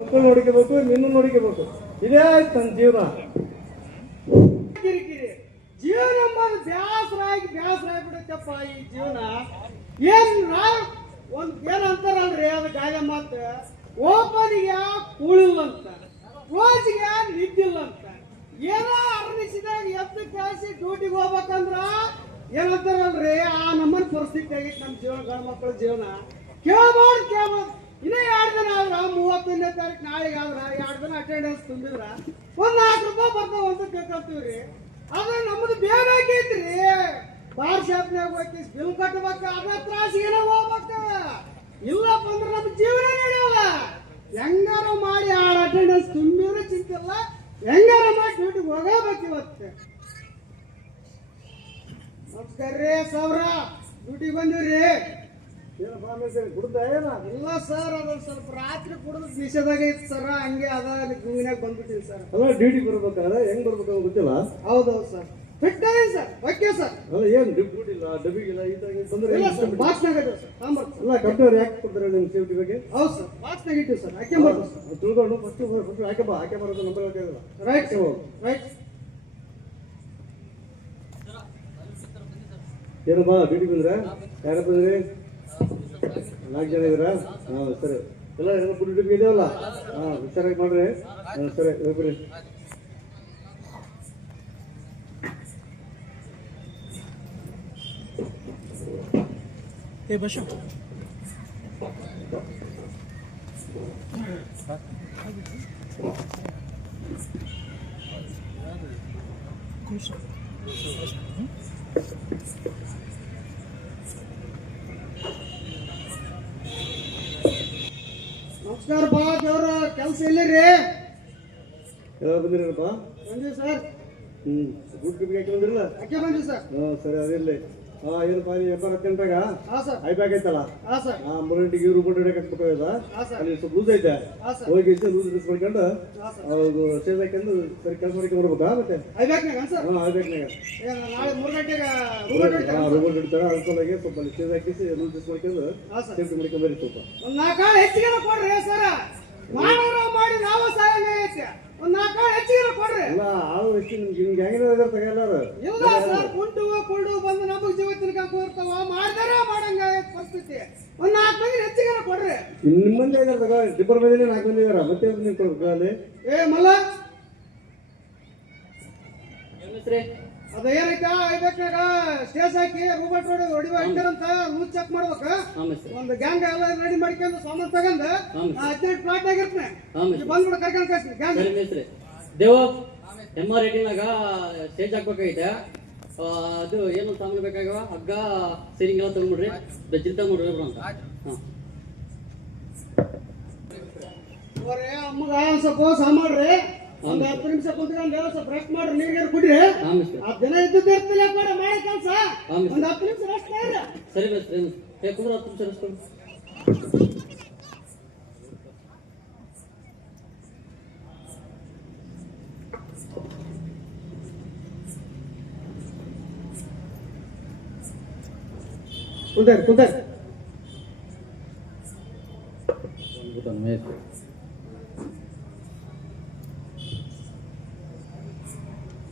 ಮಕ್ಕಳು ನೋಡ್ಕೋಬೇಕು ನಿನ್ನ ನೋಡ್ಕೋಬೇಕು. ಇದೇ ಆಯ್ತು ನನ್ನ ಜೀವನ. ಕಿರಿಕಿರಿ. ಜೀವನ ಎಂಬುದು ಬ್ಯಾಸರ ಆಗ್ಬಿಡುತ್ತಪ್ಪ ಈ ಜೀವನ. ಏನು ಒಂದು ಏನ್ ಅಂತಾರಲ್ರಿ ಅದು ಗಾಯ ಮಾತು. ಓಪನಿಗೆ ಕೂಳಿಲ್ಲ ಅಂತ ರೋಜಿಗೆ ನಿದ್ದಿಲ್ಲ ಅಂತ ಏನೋ ಅರ್ನಿಸಿದಾಗ ಎದ್ದು ಕಾಸಿ ಡ್ಯೂಟಿಗೆ ಹೋಗ್ಬೇಕಂದ್ರ ಏನಂತಾರಲ್ರಿ? ಆ ನಮ್ಮನ್ ಪರಿಸ್ಥಿತಿ ಆಗಿತ್ತು ನಮ್ಮ ಜೀವನ ಗಂಡ ಮಕ್ಕಳ ಜೀವನ. ಕೇಳ್ಬಾರ್ದು ಕೇಳ್ಬಾರ್ದು. ಇನ್ನೇ ಎರಡು ದಿನ ಆದ್ರ ಮೂವತ್ತೊಂದನೇ ತಾರೀಕು ನಾಳೆಗೆ ಆದ್ರ ಎರಡು ದಿನ ಅಟೆಂಡೆನ್ಸ್ ತುಂಬಿದ್ರ ಒಂದ್ ನಾಲ್ಕು ರೂಪಾಯಿ ಬರ್ತಾವ ಅಂತ ಕೇಳ್ಕೊಳ್ತೀವ್ರಿ. ಆದ್ರೆ ನಮ್ದು ಬೇಕಾಗೈತ್ರಿ ಬಾರ್ ಶಾಪ್ನಾಗ ಹೋಗಿ ಬಿಲ್ ಕಟ್ಬೇಕ ಅದ ತ್ರಾಸಿಗೆಲ್ಲ ಹೋಗ್ಬೇಕ. ಇಲ್ಲಪ್ಪ ಅಂದ್ರೆ ನಮ್ಮ ಜೀವನ ನಡೆಯಲ್ಲ ಹೆಂಗಾರ ಮಾಡಿ ಆ ಅಟೆಂಡೆನ್ಸ್ ತುಂಬಿದ್ರೆ ಚಿಂತಿಲ್ಲ ಹೆಂಗಾರ ಮಾಡಿ ಡ್ಯೂಟಿಗೆ ಹೋಗಬೇಕು ಇವತ್ತು. ನಮಸ್ಕಾರ ರೀ ಸೌರ ಡ್ಯೂಟಿಗೆ ಬಂದಿವ್ರಿ ಏನಪ್ಪ ಆಮೇಲೆ ಕುಡ್ದ ಏನ ಇಲ್ಲ ಸರ್ ಅದು ಸ್ವಲ್ಪ ರಾತ್ರಿ ಕುಡಿದು ನಿಷೇಧಾಗ ಸರ್ ಹಂಗೆ ಅದ ಗುಂಗಿನಾಗ ಬಂದ್ಬಿಟ್ಟಿವಿ ಸರ್. ಅಲ್ಲ ಡ್ಯೂಟಿ ಬರ್ಬೇಕಾದ್ರೆ ಹೆಂಗ್ ಬರ್ಬೇಕು ಗೊತ್ತಿಲ್ಲ? ಹೌದೌದು sir. Fit sir okay sir. ಅಲ್ಲ ಏನು ಇಲ್ಲ ಡಬ್ಬಿಗಿಲ್ಲ ಈ ತರ ತೊಂದರೆ ಇಲ್ಲ ಸರ್ ಇದೆ ಸರ್ ಯಾಕೆ ಕೊಡ್ತಾರೆ ನಿಮ್ಮ ಸೇಫ್ಟಿ ಬಗ್ಗೆ? ಹೌದು ಸರ್ ಬಾಕ್ಸ್ ಸರ್ ತಿಳ್ಕೊಂಡು ಫಸ್ಟ್ ಫಸ್ಟ್ ಬಾ ಬರೋದು ನಂಬರ್ ರೈಟ್ ರೈಟ್ ಏನಪ್ಪ ಡ್ಯೂಟಿ ಬಂದ್ರೆ? ಯಾರಪ್ಪ ಬಂದ್ರಿ? ನಾಲ್ಕು ಜನ ಇದ್ದೀರಾ ಹಾಂ ಸರಿ ಎಲ್ಲ ಎಲ್ಲ ಫುಡ್ ಡ್ಯೂಟಿ ಇದೆಯಲ್ಲ ಹಾಂ ಹುಷಾರಾಗಿ ಮಾಡ್ರಿ ಹಾಂ ಸರಿ ಹೋಗ್ಬಿಡಿ ಏ ಬಶ ನಮಸ್ಕಾರ ಬಾ ದೇವ್ರ ಕೆಲಸ ಎಲ್ಲಿರಿ ಎಲ್ಲ ಬಂದಿರಪ್ಪ ಬಂದಿವಿ ಸರ್. ಹ್ಞೂ ಗುಡ್ ಹಾಕಿ ಬಂದಿರಲ್ಲ? ಹಾಕಿ ಬಂದಿವಿ ಸರ್? ಹಾಂ ಸರಿ ಅದಿರಲಿ ಹಾಂ ಏನಪ್ಪ ನೀವು ಐತಲ್ಲ? ಹಾ ಸರ್. ಆ ಮೂರು ಗಂಟೆಗೆ ಇವ್ರು ಬೋಟ್ ಹಿಡಿಯಕ್ಕೆ ಹಾಕ್ಬೇಕಾಗಿಲ್ಲ ಹಾ ಸರ್. ಅಲ್ಲಿ ಸ್ವಲ್ಪ ಲೂಸ್ ಐತೆ. ಹೋಗಿ ಲೂಸ್ ಡ್ರೆಸ್ ಮಾಡ್ಕೊಂಡು ಹಾ ಸರ್. ಸೇವ್ ಹಾಕೊಂಡು ಸರಿ ಕೆಲಸ ಮಾಡ್ಕೊಂಡು ಬರ್ಬೇಕಾ ಮತ್ತೆ? ಐಬ್ಯಾಕ್ನಾಗ ಹಾಂ ರೋಬೋಟ್ ಹಿಡಿತಾರೆ ಅನ್ಕೊಳ್ಳಾಗೆ ಸ್ವಲ್ಪ ಅಲ್ಲಿ ಸೇವ್ ಹಾಕಿಸಿ ಲೂಸ್ ಡ್ರೆಸ್ ಮಾಡ್ಕೊಂಡು ಹಾ ಸರ್. ಸೇಫ್ಟಿ ಮಾಡ್ಕೊಂಡು ಬರ್ರಿ ಸ್ವಲ್ಪ. ಮಾಡೋರ ಮಾಡಿ ನಾವು ಸಾಯಂಗ ಐತೆ. ಒಂದ್ ನಾಲ್ಕು ಹೆಚ್ಚಿಗೆ ಕೊಡ್ರಿ. ಅಲ್ಲ ಆಳು ಎಷ್ಟು ನಿಮ್ಗೆ ನಿಮ್ಗೆ ಹೆಂಗಿನ ಇದಾರೆ ತಗೊಳ್ಳಾರು ಇಲ್ಲ ಸರ್ ಕುಂಟು ಕುಂಡು ಬಂದು ನಮಗ್ ಜೀವ ತಿನ್ಕೊಂಡ್ ಕೂರ್ತಾವ ಮಾಡ್ದಾರ ಮಾಡಂಗ ಪರಿಸ್ಥಿತಿ. ಒಂದ್ ನಾಲ್ಕು ಮಂದಿ ಹೆಚ್ಚಿಗೆ ಕೊಡ್ರಿ. ನಿಮ್ಮ ಮಂದಿ ಇದಾರೆ ತಗೋ ಡಿಬ್ಬರ್ ಮಂದಿನೇ ನಾಲ್ಕು ಮಂದಿ ಇದಾರೆ ಮತ್ತೆ ನೀವು ಏ ಮಲ್ಲ. ಏನೈತ ಐದಕ್ನಾಗ ಸ್ಟೇಜ್ ಹಾಕಿ ರೂಬಟ್ ರೋಡ್ ಹೊಡಿವ ಹಾಕ್ತಾರಂತ ರೂಲ್ ಚೆಕ್ ಮಾಡ್ಬೇಕ? ಒಂದು ಗ್ಯಾಂಗ್ ಎಲ್ಲ ರೆಡಿ ಮಾಡ್ಕೊಂಡು ಸಾಮಾನು ತಗೊಂಡ್ ಹದಿನೆಂಟು ಪ್ಲಾಟ್ ಆಗಿರ್ತನೆ. ಬಂದ್ಬಿಡ ಕರ್ಕೊಂಡ್ ಕಳ್ಸಿ ಗ್ಯಾಂಗ್ ದೇವು ಎಂ ಆರ್ ರೇಟಿಂಗ್ನಾಗ ಸ್ಟೇಜ್ ಹಾಕ್ಬೇಕಾಗೈತೆ. ಅದು ಏನು ಸಾಮಾನು ಬೇಕಾಗ್ಯಾವ ಹಗ್ಗ ಸೀರಿಂಗ್ ಎಲ್ಲ ತಗೊಂಡ್ಬಿಡ್ರಿ. ಬೆಜ್ಜಿಲ್ ತಗೊಂಡ್ರಿ ಅಂತ. ಅಮ್ಮಗ ಸ್ವಲ್ಪ ಸಾಮಾಡ್ರಿ ಒಂದ್ ಹತ್ತು ನಿಮಿಷ ಕುತ್ಕೊಂಡು ಸ್ವಲ್ಪ ರೆಸ್ಟ್ ಮಾಡ್ರಿ ನೀರ್ಗೀರ್ ಕುಡ್ರಿ? ಹಾಂ ಮೇಸ್ತ್ರಿ ಹತ್ತು ದಿನ ಇದ್ದದ್ದು ಇರ್ತಿಲ್ಲ ಕೂಡ ಮಾಡಿ ಕೆಲಸ. ಹಾಂ ಒಂದ್ ಹತ್ತು ನಿಮಿಷ ರೆಸ್ಟ್ ಮಾಡ್ರಿ. ಸರಿ ಮೇಸ್ತ್ರಿ ಏ ಕುಂದ್ರ ಹತ್ತು ನಿಮಿಷ ರೆಸ್ಟ್ ಕುಂತಾರಿ ಕುಂತಾರಿ ಮೇಸ್ತ್ರಿ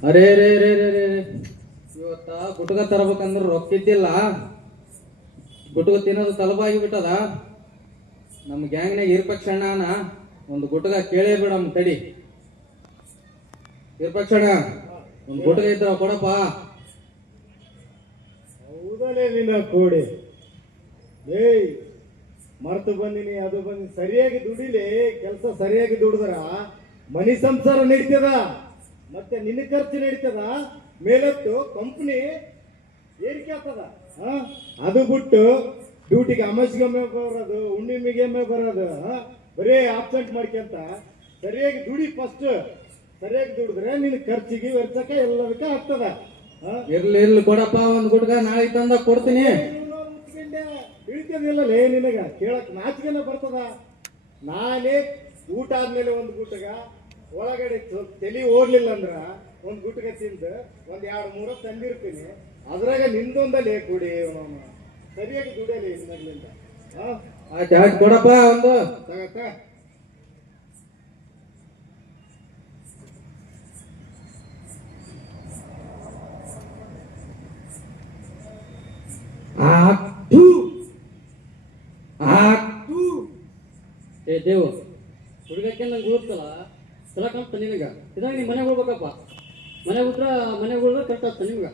ಅರೇ ರೇ ರೇ ರೇ ರೇ ಇವತ್ತ ತರಬೇಕಂದ್ರ ರೊಕ್ಕ ಇದ್ದಿಲ್ಲ. ಗುಟ್ಕ ತಿನ್ನೋದು ತಲುಪಾಗಿ ಬಿಟ್ಟದ. ನಮ್ಮ ಗ್ಯಾಂಗ್ನಾಗ ಇರ್ಪಕ್ಷಣ್ಣನ ಒಂದು ಗುಟ್ಗ ಕೇಳೇ ಬಿಡಮ್ ತಡಿ ಇರ್ಪಕ್ಷಣ ಒಂದು ಗುಟ್ಕ ಇದ್ರ ಕೊಡಪ್ಪ. ಹೌದಲೇ ನಿನ್ನ ಏಯ್, ಮರ್ತು ಬಂದಿನಿ, ಅದು ಬಂದಿ ಸರಿಯಾಗಿ ದುಡಿಲಿ, ಕೆಲಸ ಸರಿಯಾಗಿ ದುಡಿದ್ರ. ಮನಿ ಸಂಸಾರ ನಡೀತದ. ಮತ್ತೆ ನಿನ್ನ ಖರ್ಚು ನಡೀತದ? ಮೇಲತ್ತು ಕಂಪ್ನಿ ಏರಿಕೆ ಆಗ್ತದ? ಅದು ಬಿಟ್ಟು ಡ್ಯೂಟಿಗೆ ಅಮಸ್ಗೊಮ್ಮೆ ಬರೋದು ಹುಣ್ಣಿಮೆಗೊಮ್ಮೆ ಬರೋದು? ಬರೀ ಆಬ್ಸೆಂಟ್ ಮಾಡ್ಕೊಂತ ಸರಿಯಾಗಿ ದುಡಿ ಫಸ್ಟ್ ಸರಿಯಾಗಿ ದುಡಿದ್ರೆ ನಿನ್ನ ಖರ್ಚಿಗೆ ವೆಚ್ಚಕ್ಕೆ ಎಲ್ಲದಕ್ಕೆ ಆಗ್ತದ? ಇರ್ಲಿ ಇರ್ಲಿ ಕೊಡಪ್ಪ ಒಂದು ಗುಡ್ಗ ನಾಳೆ ತಂದ ಕೊಡ್ತೀನಿ. ಇಳ್ತದಿಲ್ಲ ನಿನಗ? ಕೇಳಕ್ ನಾಚಿಕೆನ ಬರ್ತದ. ನಾಳೆ ಊಟ ಆದ್ಮೇಲೆ ಒಂದು ಗುಟ್ಟಗ ಒಳಗಡೆ ತಲೆ ಓಡ್ಲಿಲ್ಲ ಅಂದ್ರ ಒಂದ್ ಗುಟ್ಟಿಗೆ ತಿಂದ ಒಂದ್ ಎರಡು ಮೂರ ತಂದಿರ್ತೀನಿ. ಅದ್ರಾಗ ನಿಂದೊಂದಲೇ ಕುಡಿ ಸರಿಯಾಗಿ ದುಡಿಯಲಿ ಮೊದ್ಲಿಂದ. ಆಯ್ತು ಆಯ್ತು ಕೊಡಪ್ಪ ಒಂದು. ತಗತ್ತ. ಏ ದೇವ ಹುಡುಗಕ್ಕೆ ನಂಗೆ ಗೊತ್ತಲ್ಲ. ಚಲ ಕಾಣ್ತ ನಿನಗ. ಇದಾಗ ನೀ ಮನೆಗೆ ಹೋಗ್ಬೇಕಪ್ಪ. ಮನೆಗೆ ಉತ್ತರ ಮನೆಗೆ ಹೋದ್ರೆ ಕರೆಕ್ಟ್ ಆಗ್ತದೆ ನಿಮ್ಗೆ.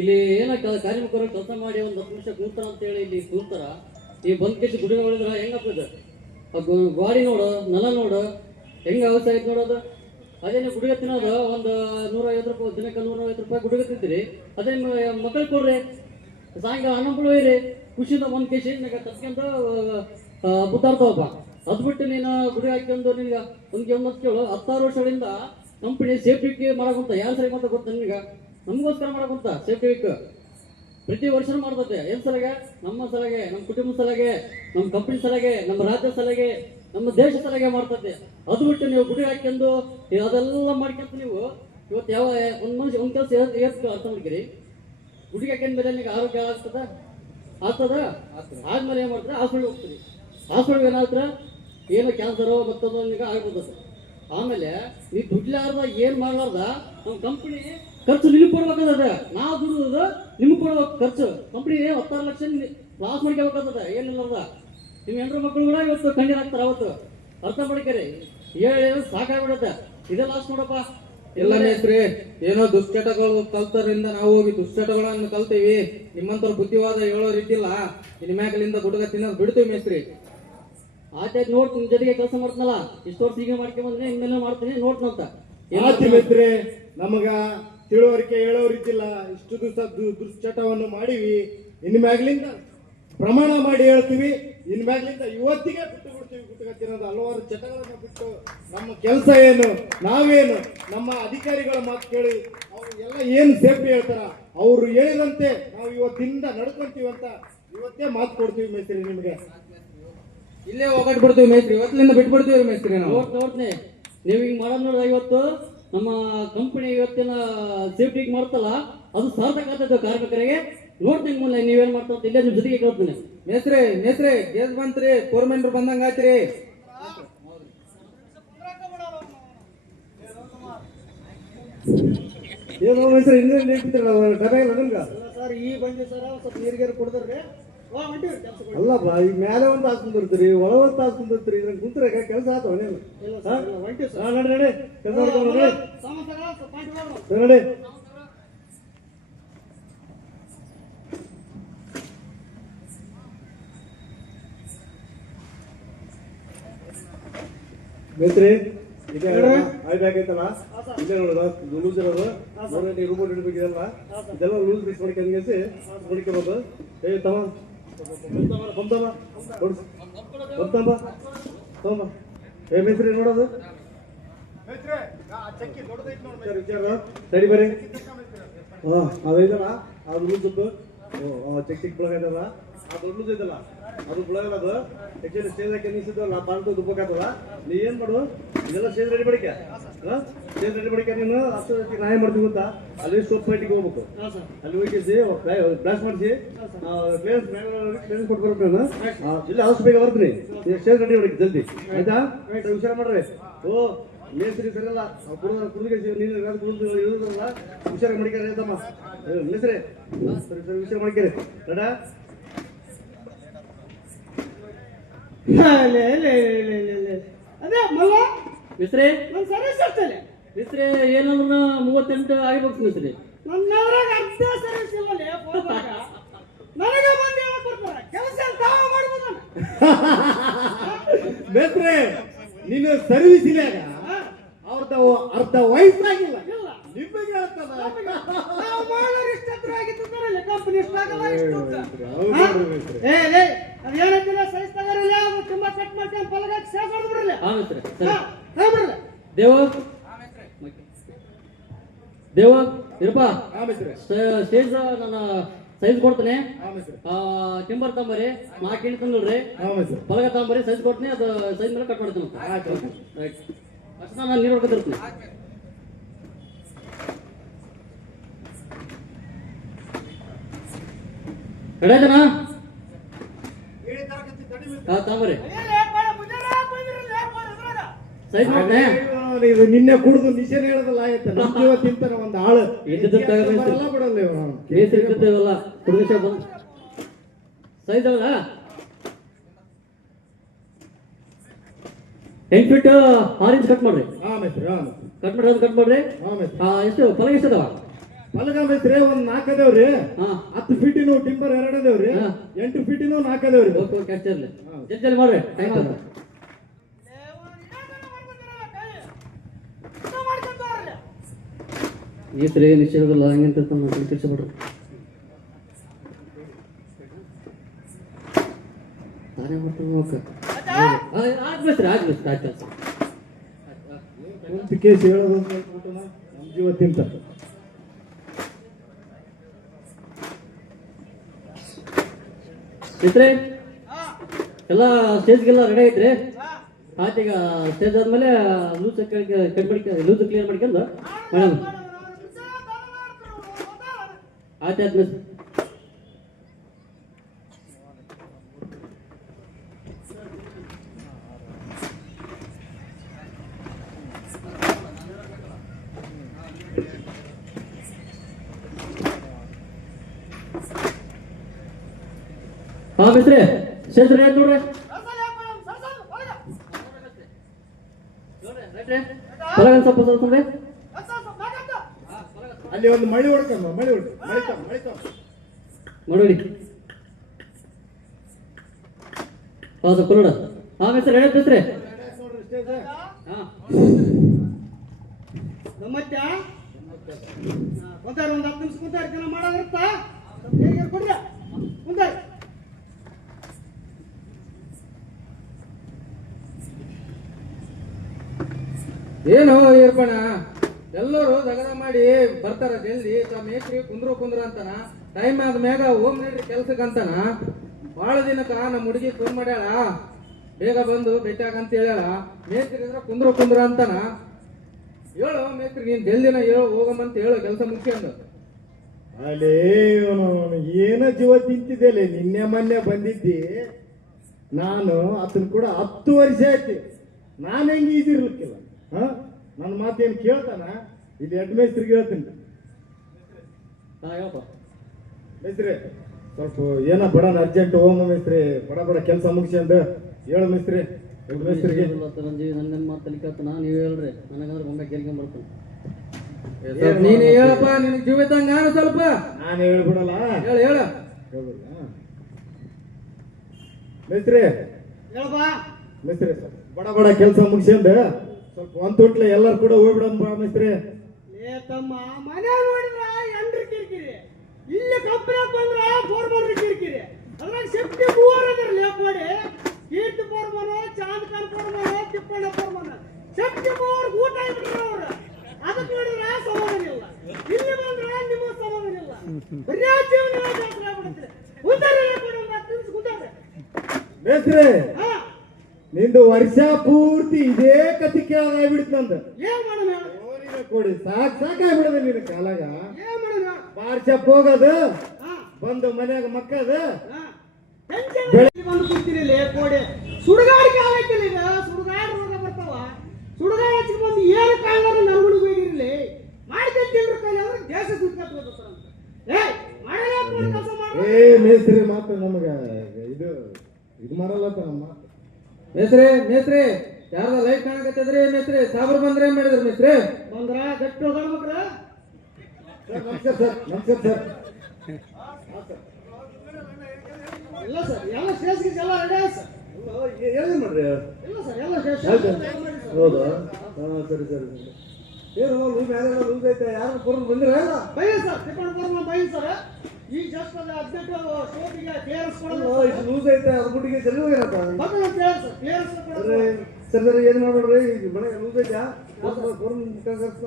ಇಲ್ಲಿ ಏನೋ ಕಾರ್ಮಿಕರು ಕೆಲಸ ಮಾಡಿ ಒಂದು ಹತ್ತು ನಿಮಿಷ ಕೂರ್ತಾರ ಅಂತೇಳಿ ಇಲ್ಲಿ ಕೂರ್ತಾರ ಈ ಬಂದ್ ಕೆಜಿ ಗುಡಿಗೆ ಹೊಡೆದ್ರೆ ಆ ಗಾಡಿ ನೋಡು, ನೆಲ ನೋಡು. ಹೆಂಗೆ ಅವಸ್ಥೆ ಐತೆ ನೋಡೋದು ಅದೇ. ನೀವು ಗುಡಿಗೆ ತಿನ್ನೋದು ಒಂದು ನೂರೈವತ್ತು ರೂಪಾಯಿ, ದಿನಕ್ಕೆ ನೂರೈವತ್ತು ರೂಪಾಯಿ ಗುಡಿಗೆ ತಿಂತೀರಿ. ಅದೇ ಮಕ್ಕಳು ಕೊಡ್ರಿ. ಸಾಯಂಕಾಲ ಹಣ್ಣು ಇರಿ ಖುಷಿಯಿಂದ ಒಂದು ಕೆಜಿ ನಿನಗೆ ತಸ್ಕೊಂತ ಬುತ್ತಾಡ್ತಾವಪ್ಪ. ಅದು ಬಿಟ್ಟು ನೀನು ಗುಡಿ ಹಾಕೊಂಡು ನಿನಗೆ ಒಂದು ಒಂದು ಕೇಳು ಹತ್ತಾರು ವರ್ಷಗಳಿಂದ ಕಂಪನಿ ಸೇಫ್ಟಿ ಮಾಡಕಂತ ಯಾರು ಸರಿ ಅಂತ ಗೊತ್ತಾ ನಿಮಗೆ ನಮಗೋಸ್ಕರ ಮಾಡಕಂತ ಸೇಫ್ಟಿ ವೀಕ್ ಪ್ರತಿ ವರ್ಷ ಮಾಡ್ತತೆ. ಏನ್ ಸಲಗೆ? ನಮ್ಮ ಸಲಗೆ ನಮ್ಮ ಕುಟುಂಬ ಸಲಗೆ ನಮ್ಮ ಕಂಪನಿ ಸಲಗೆ ನಮ್ಮ ರಾಜ್ಯ ಸಲಗೆ ನಮ್ಮ ದೇಶ ಸಲಗೆ ಮಾಡ್ತತೆ. ಅದು ಬಿಟ್ಟು ನೀವು ಗುಡಿ ಹಾಕೊಂಡು ಅದೆಲ್ಲ ಮಾಡ್ಕೊಂತ ನೀವು ಇವತ್ತು ಯಾವ ಒಂದು ಮನುಷ್ಯ ಒಂದು ಕೆಲಸ ಏರ್ಸ್ಕೊ ಅರ್ಥ ಮಾಡ್ಕಿರಿ? ಗುಡಿ ಹಾಕೊಂಡ ಮೇಲೆ ನಿಮಗೆ ಆರೋಗ್ಯ ಆಗ್ತದ? ಆಗ್ತದ? ಆದ್ಮೇಲೆ ಏನ್ ಮಾಡ್ತಾರೆ? ಹಾಸ್ಪಿಟಲ್ ಹೋಗ್ತೀರಿ. ಹಾಸ್ಪಿಟಲ್ ಏನಾಗ್ತಾರೆ ಏನೋ ಕ್ಯಾನ್ಸರು ಮತ್ತೊಂದು ನಿಮಗೆ ಸರ್. ಆಮೇಲೆ ನೀವು ದುಡ್ಲಾರ್ದ ಏನು ಮಾಡಲಾರ್ದ ನಮ್ಮ ಕಂಪ್ನಿ ಖರ್ಚು ನಿಮಗೆ ಕೊಡ್ಬೇಕಾಗ್ತದೆ. ನಾವು ದುಡಿದ ನಿಮ್ಗೆ ಕೊಡ್ಬೇಕು ಖರ್ಚು. ಕಂಪ್ನಿ ಹತ್ತಾರು ಲಕ್ಷ ಲಾಸ್ ಮಾಡ್ಕೋಬೇಕಾಗ್ತದೆ, ಏನಿಲ್ಲದ. ನಿಮ್ಮ ಹೆಂಡ್ರ ಮಕ್ಕಳು ಕೂಡ ಇವತ್ತು ಕಣ್ಣೀರ್ ಹಾಕ್ತಾರೆ ಅವತ್ತು. ಅರ್ಥ ಮಾಡ್ಕರಿ. ಹೇಳಿ ಸಾಕಾಗ್ಬಿಡುತ್ತೆ. ಇದೇ ಲಾಸ್ ನೋಡಪ್ಪ. ಇಲ್ಲ ಮೇಸ್ತ್ರಿ, ಏನೋ ದುಶ್ಚಟಗಳು ಕಲ್ತರಿಂದ ನಾವು ಹೋಗಿ ದುಶ್ಚಟಗಳನ್ನು ಕಲ್ತೀವಿ. ನಿಮ್ಮಂತರ ಬುದ್ಧಿವಾದ ಹೇಳೋ ರೀತಿಲ್ಲ. ಮ್ಯಾಗಲಿಂದ ಗುಡುಗ ತಿನ್ನೋದು ಬಿಡ್ತೀವಿ ಮೇಸ್ತ್ರಿ. ಆಯ್ತಾಯ್ತು ನೋಡ್ ಜೊತೆಗೆ ಕೆಲಸ ಮಾಡ್ತಲ್ಲ ಇಷ್ಟು ವರ್ಷ ಈಗ ಮಾಡ್ಕೊಂಬಂದ್ರೆ ಇನ್ಮೇಲೆ ಮಾಡ್ತೀನಿ ನೋಡ್ನಂತ ಮಿತ್ರೆ ನಮಗ ತಿಳುವಳಿಕೆ ಹೇಳೋರಿದ್ದಿಲ್ಲ ಇಷ್ಟು ದಿವಸ ದುಶ್ಚಟವನ್ನು ಮಾಡಿವಿ. ಇನ್ಮ್ಯಾಗ್ಲಿಂದ ಪ್ರಮಾಣ ಮಾಡಿ ಹೇಳ್ತೀವಿ. ಇನ್ಮ್ಯಾಗ್ಲಿಂದ ಇವತ್ತಿಗೆ ಬಿಟ್ಟು ಕೊಡ್ತೀವಿ ಗುಟ್ಟಗತ್ತಿರೋದು ಹಲವಾರು ಚಟಗಳನ್ನು ಬಿಟ್ಟು ನಮ್ಮ ಕೆಲಸ ಏನು ನಾವೇನು ನಮ್ಮ ಅಧಿಕಾರಿಗಳ ಮಾತು ಕೇಳಿ ಅವ್ರು ಎಲ್ಲ ಏನು ಸೇಫ್ಟಿ ಹೇಳ್ತಾರ ಅವ್ರು ಹೇಳಿದಂತೆ ನಾವು ಇವತ್ತಿಂದ ನಡ್ಕೊಂತೀವಿ ಅಂತ ಇವತ್ತೇ ಮಾತು ಕೊಡ್ತೀವಿ ಮೇಸ್ತ್ರಿ ನಿಮಗೆ. ಇಲ್ಲೇ ಹೋಗಟ್ ಬಿಡ್ತೀವಿ ಮೇಸ್ತ್ರಿ ಇವತ್ತಿನಿಂದ ಬಿಟ್ಬಿಡ್ತೀವಿ ಮೇಸ್ತ್ರಿ ನಾವು. ನೋಡ್ ನೋಡ್ತೀನಿ ನೀವು ಹಿಂಗ್ ಮಾಡೋದ್ ನೋಡ್ರಿ ಇವತ್ತು ನಮ್ಮ ಕಂಪನಿ ಇವತ್ತಿನ ಸೇಫ್ಟಿ ಮಾಡ್ತಲ್ಲ ಅದು ಸಾರ್ಥಕ ಆಗ್ತದೆ ಕಾರ್ಮಿಕರಿಗೆ. ನೋಡ್ತೀನಿ ಮುಂದೆ ನೀವೇನ್ ಮಾಡ್ತಾ ಇಲ್ಲೇ ನಿಮ್ ಜೊತೆಗೆ ಕೇಳ್ತೀನಿ. ಮೇಸ್ತ್ರಿ ಮೇಸ್ತ್ರಿ ಗೇಸ್ ಬಂತ್ರಿ. ಫೋರ್ಮೆಂಟ್ರು ಬಂದಂಗ ಆಯ್ತ್ರಿ. ಏನು ಮೇಸ್ತ್ರಿ ಇನ್ನೇನು ನಿಂತಿರಲ್ಲ ಡಬೆ ಇಲ್ಲ ನಮ್ಗೆ? ಸರ್ ಈ ಬಂದಿ ಸರ್ ಸ್ವಲ್ಪ ನೀರ್ಗೇರ್ ಕೊಡ್ತಾರ್ರಿ ಅಲ್ಲಪ್ಪ ಈಗ ಮೇಲೆ ಒಂದು ತಾಸು ಕುಂದಿರ್ತೀರಿ ಒಳ ಒಂದು ತಾಸು ಕುಂದಿರ್ತೀರಿ ಇದ್ರ ಕುಂತ್ರೆ ಕೆಲಸ ಆತವ ನೀನು ನಡಿ ನಡಿ. ಕೆಲಸ ಮಾಡ್ಕೊಂಡು ನಡಿ. ನೋಡೋದು ಲೂಸ್ ಇರೋದು. ರೂಮ್ ಇಡ್ಬೇಕಿದೆಲ್ಲ ಇದೆಲ್ಲ ಲೂಸ್ ಬಿಸ್ ಮಾಡ್ಕೊಂಡು ಹುಡುಕಿರೋದು ಏ ತಮ್ಮ. ಏ ಮೇತ್ರಿ ನೋಡೋದು ಸರಿ ಬರ್ರಿ ಹಾ ಅದು ಲೂಸ್ ಇತ್ತು ಚಿಕ್ಕ ಚಿಕ್ಕ ಅದು ದೊಡ್ಡದು ಇದಲ್ಲ ಅದು ಬಿಡೋಲ್ಲ ಅದು. ಆಕ್ಚುಲಿ ಸ್ಟೇಜ್ ಹಾಕಿ ನಿಲ್ಸಿದ್ವಲ್ಲ ಪಾಲ್ತು ದುಬ್ಬಕ್ಕಾತಲ್ಲ ನೀ ಏನ್ ಮಾಡು ಇದೆಲ್ಲ ಸ್ಟೇಜ್ ರೆಡಿ ಬಡಿಕೆ ಸ್ಟೇಜ್ ರೆಡಿ ಬಡಿಕೆ ನೀನು ಅಷ್ಟು ನಾ ಏನ್ ಮಾಡ್ತೀವಿ ಅಂತ. ಅಲ್ಲಿ ಸೋಪ್ ಫೈಟಿಗೆ ಹೋಗ್ಬೇಕು. ಅಲ್ಲಿ ಹೋಗಿಸಿ ಬ್ಲಾಸ್ಟ್ ಮಾಡಿಸಿ. ಕ್ಲಿಯರೆನ್ಸ್ ಕೊಟ್ಟು ಬರ್ಬೇಕು ನಾನು. ಆ, ಇಲ್ಲ ಅವಶ್ಯ ಬೇಗ ಬರ್ತೀನಿ. ಸ್ಟೇಜ್ ರೆಡಿ ಬಡಿಕೆ ಜಲ್ದಿ. ಆಯ್ತಾ? ಹುಷಾರ ಮಾಡ್ರಿ. ಓ ಮೇಸ್ತ್ರಿ ಸರಿಯಲ್ಲ ಕುಡಿದ ಕುಡಿಗೆ ನೀನು ಕುಡಿದು ಇಳಿದ್ರಲ್ಲ ಹುಷಾರ ಮಾಡಿಕ್ಯಾರ ಆಯ್ತಮ್ಮ. ಮೇಸ್ತ್ರಿ. ಸರಿ ಸರಿ ಹುಷಾರ ಮಾಡಿಕ್ಯಾರಿ ರೆಡಾ ಲೇ, ಲೇ, ಲೇ, ಲೇ, ಲೇ, ಲೇ. ಅದೇ ಮಲ್ಲ ಮಿಸ್ತ್ರಿ? ನನ್ನ ಸರ್ವಿಸ್ ಇರ್ತೇನೆ ಮಿಸ್ತ್ರಿ ಏನಂದ್ರ ಮೂವತ್ತೆಂಟು ಆಗಿರ್ಬೇಕು ನನ್ನ ನನ್ನದ್ರಾಗ ಅರ್ಧ ಸರ್ವಿಸ್ ಇಲ್ಲ ಲೇ, ಫೋನ್ದಾಗ. ನನಗೆ ಮಂದಿ ಬರ್ತಾರೆ ಕೆಲಸ ತಾವ ಮಾಡ್ಬೋದು ನಾನು. ಸರ್ವಿಸ್ ಇಲ್ಲಾಗ ಅವ್ರದ ಅರ್ಧ ವಯಸ್ಸಾಗಿಲ್ಲ. ಇಲ್ಲ. ನಿಮಗೆ ಹೇಳ್ತದ? ನಾವು ಮಾಡೋರು ಇಷ್ಟ ಹತ್ರ ಕಂಪನಿ ಇಷ್ಟ ಆಗಲ್ಲ ಇಷ್ಟ ಅಂತ. ಏ ಲೇ ಅದು ಏನಂತಿಲ್ಲ ಸೈಜ್ ತಗೋರಿಲ್ಲ ಅದು ತುಂಬಾ ಕಟ್ ಮಾಡ್ಕೊಂಡು ಪಲಗಾಕಿ ಸೇವ್ ದೇವ ದೇವ ಇರಪ್ಪ. ಸ್ಟೇಜ್ ನನ್ನ ಸೈಜ್ ಕೊಡ್ತೇನೆ. ಟಿಂಬರ್ ತಗೊಂಬರಿ ನಾಲ್ಕು ಇಂಚ್ ತಂದ್ರಿ. ಪಲಗ ತಗೊಂಬರಿ ಸೈಜ್ ಕೊಡ್ತೀನಿ. ಅದು ಸೈಜ್ ಮೇಲೆ ಕಟ್ ಮಾಡ್ತೀನಿ ಅಷ್ಟು ನಾನು ನೀರು ಹೊಡ್ಕೊತಿರ್ತೀನಿ ರೆಡಿ ಆಯ್ತಾನ ಹಾ ತಗೊಂಬರಿ ಸೈಜ್ ಮಾಡ್ತೇನೆ ಇದು ನಿನ್ನೆ ಕುಡಿದು ನಿಶೆನ ಹೇಳೋದಲ್ಲ ಆಯ್ತು? ನಮ್ಮ ಜೀವ ತಿಂತಾನೆ ಒಂದು ಆಳು. ಬಿಡಲ್ಲ ಇವ್ನು. ಬಂದು. ಅಲ್ಲ ಎಂಟು ಫೀಟ್ ಆರು ಇಂಚ್ ಕಟ್ ಮಾಡ್ರಿ? ಹಾ ಮೇಸ್ತ್ರಿ ಹಾ ಮೇಸ್ತ್ರಿ. ಕಟ್ ಮಾಡ್ರಿ ಅದು ಕಟ್ ಮಾಡ್ರಿ? ಹಾ ಮೇಸ್ತ್ರಿ. ಆ, ಎಷ್ಟು ಅದಾವ ಪಲಗ ಮೇಸ್ತ್ರಿ ಒಂದ್ ನಾಲ್ಕು ಅದಾವ್ರಿ. ಹಾ. ಹತ್ತು ಫೀಟಿನ ಟಿಂಬರ್ ಎರಡು ಅದಾವ್ರಿ. ಹಾ. ಎಂಟು ಫೀಟಿನ ನಾಲ್ಕು ಅದಾವ್ರಿ. ಓಕೆ ಓಕೆ ಅಷ್ಟೇ ಇರಲಿ. ಜಲ್ದಿ ಜಲ್ದಿ ಮಾಡ್ರಿ. ಟೈಮ್ ಸ್ತ್ರೀ ಈತ್ರಿ ಹಂಗೆ ತಿಳಿಸ್ಬಿಡ್ರಿ ತಾನೇ ಮಾಡ್ತೀನಿ ಓಕೆ ಆಗ್ಬೇಕು ಆಗ್ಬೇಕು ಆಯ್ತು ಒಂದು ಕೇಸ್ ಹೇಳೋದು ನಮ್ಮ ಜೀವ ತಿಂತ ಎಲ್ಲ ಸ್ಟೇಜ್ಗೆಲ್ಲ ರೆಡಿ ಐತ್ರಿ? ಆಯ್ತು ಈಗ ಸ್ಟೇಜ್ ಆದ್ಮೇಲೆ ಲೂಸ್ ಕಟ್ಬಿಡ್ಕ ಲೂಸ್ ಕ್ಲಿಯರ್ ಮಾಡ್ಕೊಂಡು ಮೇಡಮ್ ಆಯ್ತು ಆಯ್ತು ಮಿಸ್ ಹಾ ಮಿಸ್ರಿ ಸ್ಟೇಜ್ ರೆಡಿ ಆಯ್ತು ನೋಡ್ರಿ ಹೊರಗೆ ಸ್ವಲ್ಪ ಸ್ವಲ್ಪ ನೋಡ್ರಿ ಅಲ್ಲಿ ಒಂದು ಮಳಿ ಹೊಡ್ಕೊಂಡು ಮಳಿ ಹೊಡ್ಕ ಮಳಿತಾವ ಮಳಿತಾವ ನೋಡಿ ಹಾ ಸ್ವಲ್ಪ ಹೌದು ಹಾ ಆಮೇಲೆ ಸರ್ ಆಯ್ತು ಮಿಸ್ರಿ ನೋಡ್ರಿ ಸ್ಟೇಜ್ ಹಾ ನಮ್ಮತ್ಯ ಕುಂತಾರ ಒಂದು ಹತ್ತು ನಿಮಿಷ ಕುಂತಾರ ಜನ ಮಾಡೋದಿರ್ತ ಸ್ವಲ್ಪ ಹೇಗೆ ಕೊಡ್ರಿ? ಕುಂತಾರ ಏನು ಏರ್ಪಣ ಎಲ್ಲರೂ ಜಗಳ ಮಾಡಿ ಬರ್ತಾರ ಜಲ್ದಿ, ತಮ್ಮ ಮೇಸ್ತ್ರಿ ಕುಂದ್ರು ಕುಂದ್ರ ಅಂತಾನ. ಟೈಮ್ ಆದ್ಮ್ಯಾಗ ಹೋಮ್ ನಡ್ರಿ ಕೆಲ್ಸಕ್ಕೆ ಅಂತಾನ. ಭಾಳ ದಿನಕ್ಕ ನಮ್ಮ ಹುಡುಗಿ ಫೋನ್ ಮಾಡ್ಯಾಳ. ಬೇಗ ಬಂದು ಬೆಟ್ಟಾಗ ಅಂತ ಹೇಳ್ಯಾಳ. ಮೇಸ್ತ್ರಿ ಇದ್ರ ಕುಂದ್ರು ಕುಂದ್ರ ಅಂತಾನ. ಹೇಳು ಮೇಸ್ತ್ರಿ, ನೀನ್ ಜಲ್ದಿನ ಹೇಳು ಹೋಗಮ್ಮಂತ ಹೇಳು, ಕೆಲಸ ಮುಗಿಸ್ಕೊಂಡು. ಅಲೇ ಏನ ಜೀವ ತಿಂತಿದ್ದೇಲೆ ನಿನ್ನೆ ಮೊನ್ನೆ ಬಂದಿದ್ದಿ. ನಾನು ಅದನ್ನ ಕೂಡ ಹತ್ತು ವರ್ಷ ಆಯ್ತು. ನಾನು ಹೆಂಗೆ ಇದಿರ್ಲಿಕ್ಕಿಲ್ಲ. ಹ? ನನ್ನ ಮಾತೇನು ಕೇಳ್ತಾನ? ಇಲ್ಲಿ ಎರಡು ಮೇಸ್ತ್ರಿಗೆ ಹೇಳ್ತೀನಿ. ಹಾ ಹೇಳಪ್ಪ ಮೇಸ್ತ್ರಿ ಸ್ವಲ್ಪ ಏನ ಬಡನ ಅರ್ಜೆಂಟ್ ಹೋಮ ಮೇಸ್ತ್ರಿ. ಬಡ ಬಡ ಕೆಲಸ ಮುಗಿಸ್ಕೊಂಡು ಹೇಳು ಮೇಸ್ತ್ರಿ. ಹೇಳು ಮೇಸ್ತ್ರಿಗೆ. ಚಿರಂಜೀವಿ ನನ್ನ ಮಾತು ತಲಿಕತ್ತನ ನೀವು ಹೇಳ್ರಿ. ನನಗಂದ್ರೆ ಒಮ್ಮೆ ಕೇಳ್ಕೊಂಡ್ ಬರ್ತಾನೆ. ಸ್ವಲ್ಪ ನೀನು ಹೇಳಪ್ಪ ನಿನಗೆ ಜೀವ ಇದ್ದಂಗ ನಾನು ಸ್ವಲ್ಪ. ನಾನು ಹೇಳ್ಬಿಡಲ್ಲ. ಹೇಳು ಹೇಳು? ಮೇಸ್ತ್ರಿ. ಹೇಳಪ್ಪ. ಮೇಸ್ತ್ರಿ ಸ್ವಲ್ಪ ಬಡ ಬಡ ಕೆಲಸ ಮುಗಿಸ್ಕೊಂಡು ಸ್ವಲ್ಪ ಒಂದ್ ತೊಟ್ಲೆ ಎಲ್ಲರೂ ಕೂಡ ಹೋಗ್ಬಿಡಮ್ಮ ಮೇಸ್ತ್ರಿ. ಏ ತಮ್ಮ ಮನೆ ನೋಡಿದ್ರ ಎಂಟ್ರ ಕಿರಿಕಿರಿ. ಇಲ್ಲಿ ಕಂಪ್ನಿ ಬಂದ್ರ ಫೋರ್ಮನ್ ಕಿರಿಕಿರಿ. ಅದ್ರಾಗ ಸೇಫ್ಟಿ ಮೂವರ್ ಅದ್ರ ಲೇಪಡಿ Keerthi foreman Chandkan foreman Tippanna foreman ಶಕ್ತಿ ಮೂವರ್ ಊಟ ಇದ್ರು ಅವ್ರ. ಅದಕ್ಕೆ ನೋಡಿದ್ರ ಸಮಾಧಾನ ಇಲ್ಲ. ಇಲ್ಲಿ ಬಂದ್ರ ನಿಮ್ಮ ಸಮಾಧಾನ ಇಲ್ಲ. ಬರೀ ಜೀವನ ಹತ್ತು ಮೇಸ್ತ್ರಿ ಹಾ. ನಿಂದು ವರ್ಷ ಪೂರ್ತಿ ಇದೇ ಕತಿ ಕೇಳಾಗ್ಬಿಡ್ತು ನಂದು. ಏನ್ ಕೊಡಿ. ಸಾಕ್ ಸಾಕಾಗ್ಬಿಡದ ನಿನ್ನ ಕಾಲಾಗ. ಏನ್? ಬಾರ್ಚಪ್ ಹೋಗೋದು ಹಾ. ಬಂದು ಮನ್ಯಾಗ ಮಕ್ಕದು. ಬೆಳಗ್ಗೆ ಬಂದು ಕೂತಿರಿ ಲೇ ಕೋಡೆ. ಸುಡುಗಾಡಿಕೆ ಆಗೈತಿಲ್ಲ ಈಗ. ಸುಡುಗಾಡು ರೋಗ ಬರ್ತಾವ. ಸುಡುಗಾಡು ಹಚ್ಚಿಗೆ ಬಂದು ಏನು ಕಾರಣರು ಕೈಲಿ ಅಂದ್ರೆ ದೇಶ ಏ ಮಾಡಲ್ಲ ಕೆಲಸ ಮಾಡ ಏ ಮೇಸ್ತ್ರಿ ಮಾತು ನಮಗ. ಇದು ಇದು ಮಾಡಲ್ಲ ಅಂತ ನಮ್ಮ ಮಾತು. ಮೇಸ್ತ್ರಿ ಮೇಸ್ತ್ರಿ. ಯಾರ್ದ ಲೈಟ್ ಕಾಣಕತ್ತದ್ರಿ ಮೇಸ್ತ್ರಿ ಸಾಬ್ರು ಬಂದ್ರೆ ಏನ್ ಮಾಡಿದ್ರಿ ಮೇಸ್ತ್ರಿ ಬಂದ್ರ ಗಟ್ಟಿ ಹೋಗ್ಬೇಕ್ರ ನಮಸ್ಕಾರ ಸರ್ ನಮಸ್ಕಾರ ಸರ್. ಇಲ್ಲ ಸರ್ ಎಲ್ಲ ಸ್ಟೇಜ್ ಎಲ್ಲ ರೆಡಿ ಸರ್. ಏನು ಮಾಡ್ರಿ? ಇಲ್ಲ ಸರ್ ಎಲ್ಲ ಸ್ಟೇಜ್ ಹೌದಾ? ಹಾಂ ಸರಿ ಸರಿ ಸರಿ. ಏನು ಲೂಸ್ ಐತೆ ಯಾರು ಬರೋದು ಬಂದಿರ? Bye sir Thippanna bye sir. ಈ ಜಸ್ಟ್ ಸ್ಟೇಜಿಗೆ ಕ್ಲಿಯರೆನ್ಸ್ ಕೊಡೋದು ಲೂಸ್ ಐತೆ ಅದ್ರ ಗುಟ್ಟಿಗೆ ಸರಿ ಹೋಗ್ಯಾರಪ್ಪ ಬಂದು ಅಂತ ಹೇಳಿ ಸರ್. ಕ್ಲಿಯರೆನ್ಸ್ ಕೊಡೋದು ಸರಿ ಸರಿ ಏನು ಮಾಡ್ರಿ ಮನೆ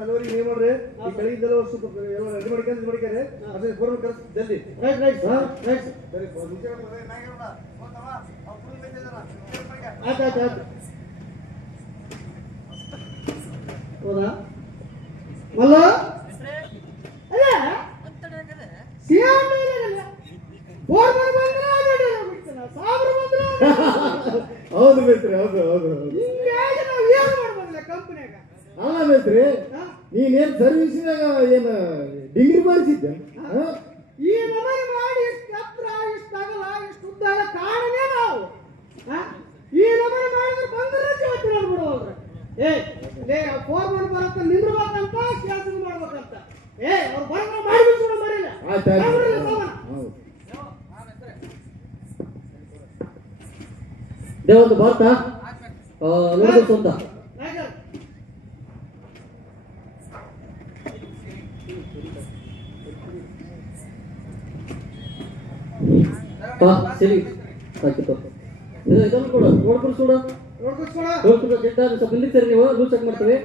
ಅಲ್ಲಿವರೆಗೆ ಮಾಡ್ರಿ? ಈ ಕೆಳಗಿದ್ದೆಲ್ಲ ವರ್ಷ ಎಲ್ಲ ರೆಡಿ ಮಾಡ್ಕೊಂಡು ಇದು ಅದೇ ಕರ್ಸ್ ಜಲ್ದಿ. Right right sir right sir ಸರಿ ಆಯ್ತು ಆಯ್ತು ಆಯ್ತು. ಹೌದಾ? ಮಲ್ಲ? ಅಲ್ಲ? ಸಿಎಂ ಬಂದ್ರೆ. ಹೌದು ಮಿತ್ರ ಹೌದು ಹೌದು ಹೌದು. ಅಲ್ಲಬೇಕ್ರಿ ನೀನೇನ್ ಸರ್ವಿಸಿದಾಗ ಏನು ಡಿಗ್ರಿ ಮಾಡಿಸಿದ್ದೆ? ಈ ನಮಗೆ ಮಾಡಿ ಎತ್ತರ ಇಷ್ಟ ಆಗಲ್ಲ ಕಾರಣನೇ ನಾವು. ಈ ನಮಗೆ ಮಾಡಿದ್ರೆ ಬಂದ್ರೆ ಜೀವತ್ತಿನ ಏ ಫೋನ್ ಮಾಡಿ ಬರತ್ತ ನಿಂದ್ರಬೇಕಂತ ಕೆಲಸ ಮಾಡ್ಬೇಕಂತ. ಏ ಅವ್ರು ಬರಕ ಮಾಡಿಬಿಡ್ಸೋಣ ಮರಿಲ್ಲ ದೇವಂದು ಬರ್ತಾ? ನೋಡ್ಬೇಕು ಅಂತ ಸರಿ. ಸಾಕಿತ್ತು ಇದನ್ನು ಕೊಡು ನೋಡ್ಕೊಂಡು ಸುಡು. ನೋಡ್ಕೊಂಡು ನೀವು ರೂಲ್ ಚೆಕ್ ಮಾಡ್ತೀವಿ.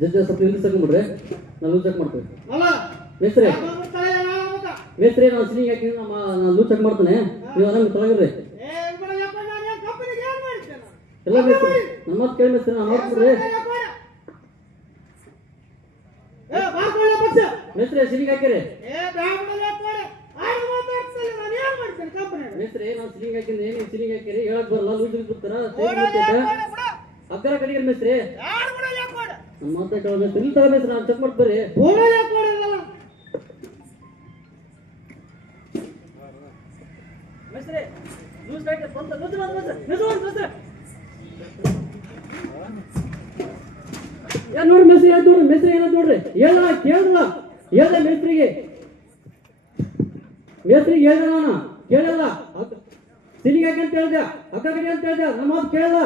ಜಜ್ಜ ಸ್ವಲ್ಪ ನಿಲ್ಲಿಸಕ್ಕೆ ಬಿಡ್ರಿ ನಾನು ರೂಲ್ ಚೆಕ್ ಮಾಡ್ತೀವಿ ಮೇಸ್ತ್ರಿ. ಮೇಸ್ತ್ರಿ ನಾವು ಸಿನಿಂಗ್ ಹಾಕಿ ನಮ್ಮ ನಾನು ರೂಲ್ ಚೆಕ್ ಮಾಡ್ತಾನೆ. ನೀವು ನಂಗೆ ತೊಲಗಿರ್ರಿ. ಎಲ್ಲ ಮೇಸ್ತ್ರಿ. ನಮ್ಮ ಮಾತು ಕೇಳಿ ಮೇಸ್ತ್ರಿ ರೀ ಮಿಸ್ತ್ರಿ ಸಿಲಿಗೆ ಹಾಕಿರಿ. ಏ ಬ್ರಾಹ್ಮಣರೇ ಕೊಡಿ ಆರು ಮಾತಾಡ್ಸಲ್ಲ ನಾನು ಏನು ಮಾಡ್ತೀನಿ? ನಾವು ಸಿಲಿಗೆ ಹಾಕಿದ್ರೆ ಏನು ಸಿಲಿಗೆ ಹಾಕಿರಿ? ಹೇಳಕ್ ಬರಲ್ಲ ಲೂಜ್ರಿ ಬಿಡ್ತಾರ ಅಕ್ಕರ ಕಡೆಗೆ ಮಿಸ್ತ್ರಿ. ನಮ್ಮ ಮಾತಾಡೋ ಮಿಸ್ತ್ರಿ ಇಲ್ಲಿ ನಾನು ಬರ್ರಿ. ಬೋಡಲೇ ಕೊಡಲ್ಲ ಮಿಸ್ತ್ರಿ ಲೂಸ್ ಬ್ಯಾಟ್ ಬಂತ ಲೂಸ್ ಬಂತ ಮಿಸ್ತ್ರಿ ಯಾ ನೋಡಿ ಮೆಸ್ರಿ ಯಾವ್ದು ನೋಡ್ರಿ ಮೆಸ್ರಿ ಏನಂತ ನೋಡ್ರಿ? ಹೇಳ ಕೇಳಲ್ಲ ಹೇಳ್ದ ಮೇಸ್ತ್ರಿಗೆ ಮೇಸ್ತ್ರಿಗೆ ಹೇಳ್ದ ನಾನು ಕೇಳಲ್ಲ ಸಿಲಿಗೆ ಹಾಕಿ ಅಂತ ಹೇಳ್ದೆ ಅಕ್ಕ ಕಡೆ ಅಂತ ಹೇಳ್ದೆ ನಮ್ಮ ಮಾತು ಕೇಳಲ್ಲ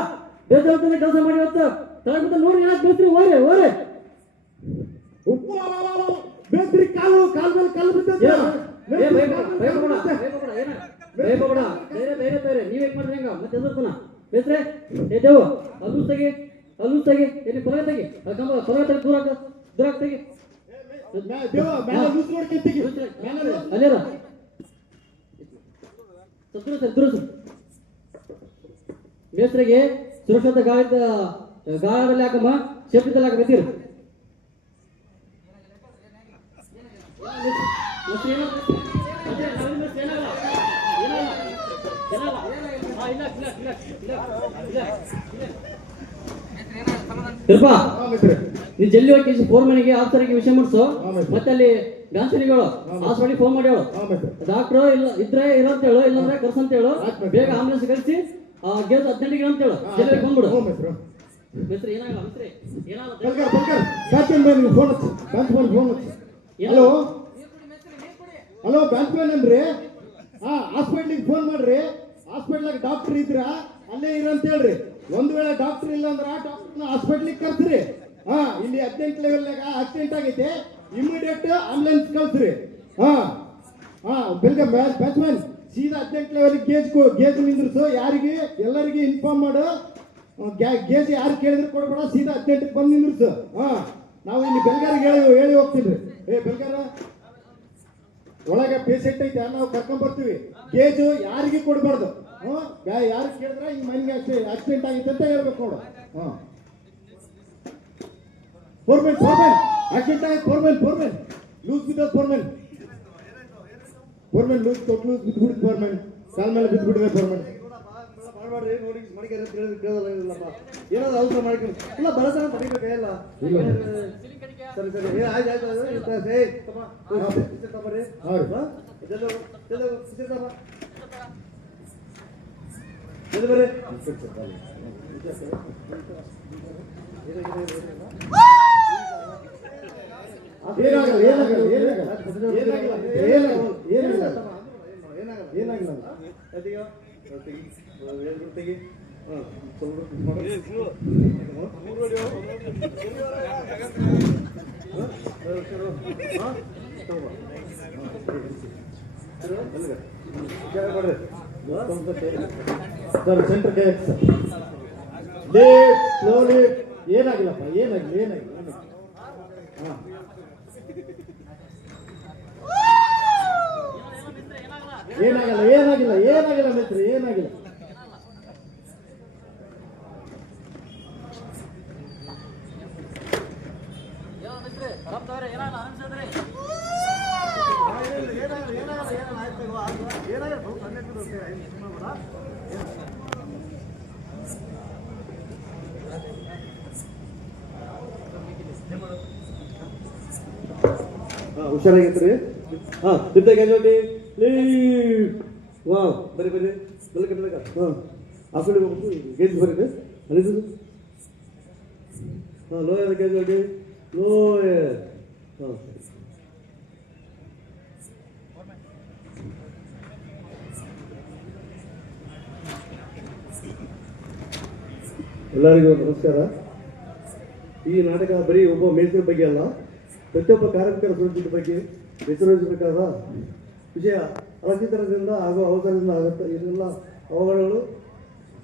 ಬೇಸರ ಕೆಲಸ ಮಾಡಿ ಹೊತ್ತು ತಳಗುತ್ತ ನೋಡಿ ಯಾಕೆ ಮೇಸ್ತ್ರಿ ಓರೆ ಓರೆ ಉಪ್ಪು ಬೇಸ್ರಿ ಕಾಲು ಕಾಲ್ ಮೇಲೆ ಕಾಲು ಬಿದ್ದೈತೆ. ಬೇರೆ ಬೇರೆ ಬೇರೆ ಏನ? ನೀವ್ ಹೇಗ್ ಮಾಡ್ರಿ ಹಂಗ ಮತ್ತೆ ಹೆಸರ್ತನ ಬೇಸ್ರೆ? ಏ ದೇವು, ಅಲ್ಲೂ ತೆಗಿ, ಅಲ್ಲೂ ತೆಗಿ, ಎಲ್ಲಿ ಪರ ತೆಗಿ, ಕಂಬ, ತೆಗಿ, ದೂರ ದೂರ ತೆಗಿ. ಮೇಸ್ತ್ರಿಗೆ ಸುರಕ್ಷತ ಗಾಯದ ಗಾಯದಲ್ಲಿ ಹಾಕಮ್ಮ ಶಬ್ದದಲ್ಲಿ ಹಾಕ ಬತ್ತೀರ ತಿರ್ಪಾ ಹಾ, ಜಲ್ಲಿ ನೀ ಜಲ್ದಿ ಹೋಗಿ ಫೋನ್ ಮನೆಗೆ ಆಫೀಸರ್ಗೆ ವಿಷಯ ಮಾಡಿಸು. ಮತ್ತೆ ಅಲ್ಲಿ ಗಾಂಚನಿಗಳು ಹಾಸ್ಪಿಟಲ್ ಫೋನ್ ಮಾಡಿ ಹೇಳು ಹಾ, ಡಾಕ್ಟ್ರು ಇಲ್ಲ ಇದ್ರೆ ಇರೋ ಅಂತ ಹೇಳು ಇಲ್ಲಾಂದ್ರೆ ಕರ್ಸ ಅಂತ ಹೇಳು. ಬೇಗ ಆಂಬುಲೆನ್ಸ್ ಕಳಿಸಿ ಗೇಸ್ ಹದಿನೆಂಟಿಗೆ ಅಂತ ಹೇಳು. ಜಲ್ಲಿ ಜಲ್ದಿ ಬಂದ್ಬಿಡು. ಮಿಸ್ತ್ರಿ ಏನಾಗಲ್ಲ ಮಿಸ್ತ್ರಿ? ಏನಾಗಲ್ಲ ಫೋನ್ ಬಿಡು ಬ್ಯಾಂಕ್ ಮ್ಯಾನ್ ಫೋನ್ ಹಚ್ಚು. ಹಲೋ? ಹಲೋ ಬ್ಯಾಂಕ್ ಮ್ಯಾನ್ ಏನ್ರಿ? ಹಾ ಹಾಸ್ಪಿಟ್ಲಿಗೆ ಫೋನ್ ಮಾಡ್ರಿ. ಹಾಸ್ಪಿಟ್ಲಾಗ ಡಾಕ್ಟರ್ ಇದ್ರ ಅಲ್ಲೇ ಇರ ಅಂತ ಹೇಳ್ರಿ. ಒಂದ್ ವೇಳೆ ಡಾಕ್ಟರ್ ಇಲ್ಲ ಅಂದ್ರ ಡಾಕ್ಟರ್ನ ಹಾಸ್ಪಿಟ್ಲಿಗೆ ಕರ್ಸ್ರಿ. ಹಾ, ಇಲ್ಲಿ ಹದಿನೆಂಟು ಲೆವೆಲ್ನಾಗ ಆಕ್ಸಿಡೆಂಟ್ ಆಗೈತೆ. ಇಮಿಡಿಯೇಟ್ ಆಂಬುಲೆನ್ಸ್ ಕಳ್ಸ್ರಿ. ಹಾ ಹಾ ಬೆಲ್ಗ ಬ್ಯಾಟ್ಸ್ಮನ್ ಸೀದಾ ಹದಿನೆಂಟು ಲೆವೆಲ್ ಗೇಜ್ ಗೇಜ್ ನಿಂದ್ರಿಸು. ಯಾರಿಗೆ? ಎಲ್ಲರಿಗೆ ಇನ್ಫಾರ್ಮ್ ಮಾಡು. ಗೇಜ್ ಯಾರು ಕೇಳಿದ್ರು ಕೊಡ್ಬೇಡ, ಸೀದಾ ಹದಿನೆಂಟಕ್ಕೆ ಬಂದು ನಿಂದ್ರಿಸು. ಹಾ, ನಾವು ಇಲ್ಲಿ ಬೆಲ್ಗಾರಿಗೆ ಹೇಳಿ ಹೇಳಿ ಏ ಬೆಲ್ಗಾರ ಒಳಗೆ ಪೇಷಂಟ್ ಐತೆ, ನಾವು ಕರ್ಕೊಂಡ್ ಬರ್ತೀವಿ. ಗೇಜು ಯಾರಿಗೆ ಕೊಡಬಾರ್ದು? ಹ್ಞೂ ಯಾರು ಕೇಳಿದ್ರೆ ಈ ಮನೆಗೆ ಆಕ್ಸಿಡೆಂಟ್ ಆಗಿತ್ತು ಅಂತ ಹೇಳ್ಬೇಕು ನೋಡು. ಹ್ಮ್ ಫೋರ್ಮೆನ್ ಫೋರ್ಮೆನ್ ಆಕ್ಸಿಡೆಂಟ್ ಆಯ್ತು ಫೋರ್ಮೆನ್ ಫೋರ್ಮೆನ್ ಲೂಸ್ ಬಿದ್ದದ ಫೋರ್ಮೆನ್ ಫೋರ್ಮೆನ್ ಲೂಸ್ ಕೊಟ್ಟು ಲೂಸ್ ಬಿದ್ದುಬಿಡ್ತು ಫೋರ್ಮೆನ್ ಕಾಲ್ ಮೇಲೆ ಬಿದ್ದುಬಿಡಿದೆ ಫೋರ್ಮೆನ್ ಮಾಡ್ಬಾರ್ರಿ ನೋಡಿ ಮಡಿಕೆ ಕೇಳೋದಿಲ್ಲ ಇಲ್ಲಪ್ಪ ಏನಾದ್ರು ಅವಸರ ಮಾಡ್ಕೊಂಡು ಇಲ್ಲ ಬರಸನ ತಡಿಬೇಕಲ್ಲ ಇಲ್ಲ. ಸರಿ ಸರಿ. ಏ ಆಯ್ತು ಆಯ್ತು ಆಯ್ತು. ಏಯ್ ತಮ್ಮ. ಹಾ. ರೀ. ಹಾ? ಇದೆಲ್ಲ ಇದೆಲ್ಲ ಇದು. ಏನಾಗಲ್ಲ ಏನಾಗಲ್ಲ ಏನಾಗಲ್ಲ. ಏನಾಗಲ್ಲ ಏನಾಗಲ್ಲ. ಏನಾಗಲ್ಲ ಸರ್ ಏನಾಗಿಲ್ಲಪ್ಪ ಏನಾಗಿಲ್ಲ ಏನಾಗಿಲ್ಲ. ಏನಾಗಲ್ಲ ಏನಾಗಿಲ್ಲ ಏನಾಗಿಲ್ಲ ಮಿತ್ರ ಏನಾಗಿಲ್ಲ. ಹುಷಾರಾಗಿತ್ತು ರೀ ಹಾಂ ಬಿದ್ದ ವಾ ಬರೀ ಬರೀ ಬೆಲ್ಲ ಕಟ್ಟಲಕ ಹಾಂ. ಆ ಕಡೆ ಹೋಗ್ಬೇಕು ಗೇಜ್ ಬರೀ ಅನಿಸು ಹಾಂ ಲೋಯರ್ ಹೋಗಿ. ಲೋಯರ್ ಹಾಂ. ಎಲ್ಲರಿಗೂ ನಮಸ್ಕಾರ. ಈ ನಾಟಕ ಬರೀ ಒಬ್ಬ ಮೇಸ್ತ್ರಿ ಬಗ್ಗೆ ಅಲ್ಲ, ಪ್ರತಿಯೊಬ್ಬ ಕಾರ್ಮಿಕರ ಸುರಕ್ಷತೆ ಬಗ್ಗೆ ಎಚ್ಚರಿಸಬೇಕಾದ ವಿಷಯ ಅಲಚಿತನದಿಂದ ಹಾಗೂ ಅವಸರದಿಂದ ಆಗುತ್ತೆ. ಇದೆಲ್ಲ ಅವುಗಳು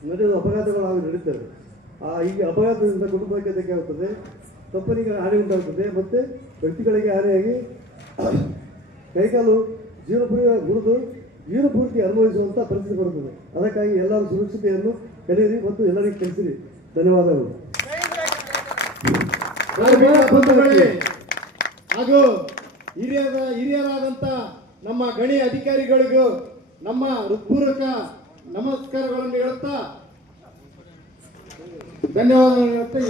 ನಡೆಯುವ ಅಪಘಾತಗಳು ಹಾಗೂ ನಡೀತವೆ. ಆ ಈ ಅಪಘಾತದಿಂದ ಕುಟುಂಬಕ್ಕೆ ಧಕ್ಕೆ ಕಂಪನಿಗೆ ಹಾನಿ ಉಂಟಾಗುತ್ತದೆ ಮತ್ತು ವ್ಯಕ್ತಿಗಳಿಗೆ ಹಾನಿಯಾಗಿ ಕೈಕಾಲು ಜೀವಪುರಿ ಗುರುದು ಜೀವಪೂರ್ತಿ ಅನುಭವಿಸುವಂಥ ಪರಿಸ್ಥಿತಿ ಬರುತ್ತದೆ. ಅದಕ್ಕಾಗಿ ಎಲ್ಲರೂ ಸುರಕ್ಷತೆಯನ್ನು ಕಲಿಯಿರಿ ಮತ್ತು ಎಲ್ಲರಿಗೂ ಕಲಿಸಿರಿ ಧನ್ಯವಾದಗಳು. ಹಾಗೂ ಹಿರಿಯರ ಹಿರಿಯರಾದಂಥ ನಮ್ಮ ಗಣಿ ಅಧಿಕಾರಿಗಳಿಗೂ ನಮ್ಮ ಹೃತ್ಪೂರ್ವಕ ನಮಸ್ಕಾರಗಳನ್ನು ಹೇಳುತ್ತಾ ಧನ್ಯವಾದಗಳು ಹೇಳುತ್ತಾ.